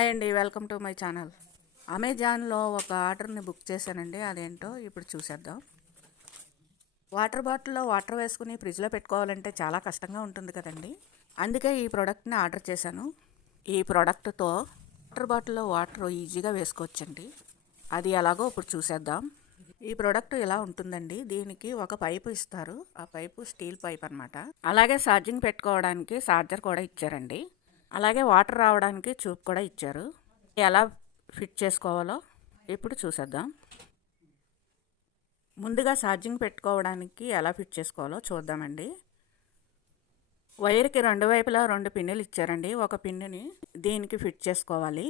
Hi అండి welcome to my channel. అమెజాన్లో ఒక ఆర్డర్ని బుక్ చేశానండి అదేంటో ఇప్పుడు చూసేద్దాం. వాటర్ బాటిల్లో వాటర్ వేసుకుని ఫ్రిడ్జ్లో పెట్టుకోవాలంటే చాలా కష్టంగా ఉంటుంది కదండి. అందుకే ఈ ప్రోడక్ట్ని ఆర్డర్ చేశాను. ఈ ప్రోడక్ట్తో వాటర్ బాటిల్లో వాటర్ ఈజీగా వేసుకోవచ్చండి. అది ఎలాగో ఇప్పుడు చూసేద్దాం. ఈ ప్రోడక్ట్ ఇలా ఉంటుందండి దీనికి ఒక పైపు ఇస్తారు. ఆ పైపు స్టీల్ పైప్ అన్నమాట. అలాగే ఛార్జింగ్ పెట్టుకోవడానికి ఛార్జర్ కూడా ఇచ్చారండి. అలాగే వాటర్ రావడానికి చూప్ కూడా ఇచ్చారు. ఎలా ఫిట్ చేసుకోవాలో ఇప్పుడు చూసేద్దాం. ముందుగా ఛార్జింగ్ పెట్టుకోవడానికి ఎలా ఫిట్ చేసుకోవాలో చూద్దామండి. వైర్కి రెండు వైపులా రెండు పిన్నులు ఇచ్చారండి. ఒక పిన్నుని దీనికి ఫిట్ చేసుకోవాలి.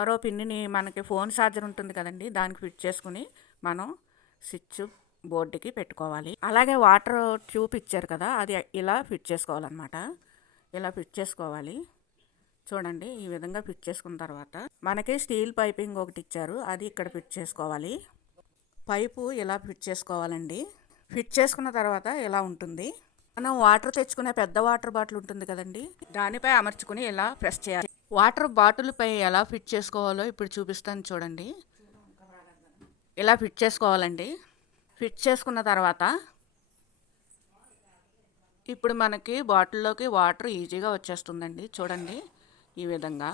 మరో పిన్నుని మనకి ఫోన్ ఛార్జర్ ఉంటుంది కదండి దానికి ఫిట్ చేసుకుని మనం స్విచ్ బోర్డుకి పెట్టుకోవాలి. అలాగే వాటర్ ట్యూబ్ ఇచ్చారు కదా అది ఇలా ఫిట్ చేసుకోవాలన్నమాట. ఇలా ఫిట్ చేసుకోవాలి. చూడండి ఈ విధంగా ఫిట్ చేసుకున్న తర్వాత మనకి స్టీల్ పైపింగ్ ఒకటి ఇచ్చారు. అది ఇక్కడ ఫిట్ చేసుకోవాలి. పైపు ఇలా ఫిట్ చేసుకోవాలండి. ఫిట్ చేసుకున్న తర్వాత ఇలా ఉంటుంది. మనం వాటర్ తెచ్చుకునే పెద్ద వాటర్ బాటిల్ ఉంటుంది కదండి. దానిపై అమర్చుకుని ఇలా ప్రెస్ చేయాలి. వాటర్ బాటిల్పై ఎలా ఫిట్ చేసుకోవాలో ఇప్పుడు చూపిస్తాను చూడండి. ఇలా ఫిట్ చేసుకోవాలండి. ఫిట్ చేసుకున్న తర్వాత ఇప్పుడు మనకి బాటిల్లోకి వాటర్ ఈజీగా వచ్చేస్తుందండి. చూడండి. ఈ విధంగా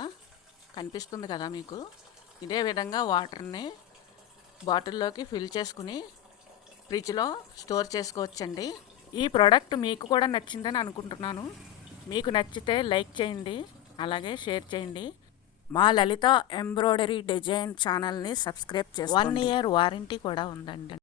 కనిపిస్తుంది కదా మీకు. ఇదే విధంగా వాటర్ని బాటిల్లోకి ఫిల్ చేసుకుని ఫ్రిడ్జ్లో స్టోర్ చేసుకోవచ్చండి. ఈ ప్రోడక్ట్ మీకు కూడా నచ్చిందని అనుకుంటున్నాను. మీకు నచ్చితే లైక్ చేయండి అలాగే షేర్ చేయండి. మా లలిత ఎంబ్రాయిడరీ డిజైన్ ఛానల్ని సబ్స్క్రైబ్ చేసి వన్ ఇయర్ వారంటీ కూడా ఉందండి.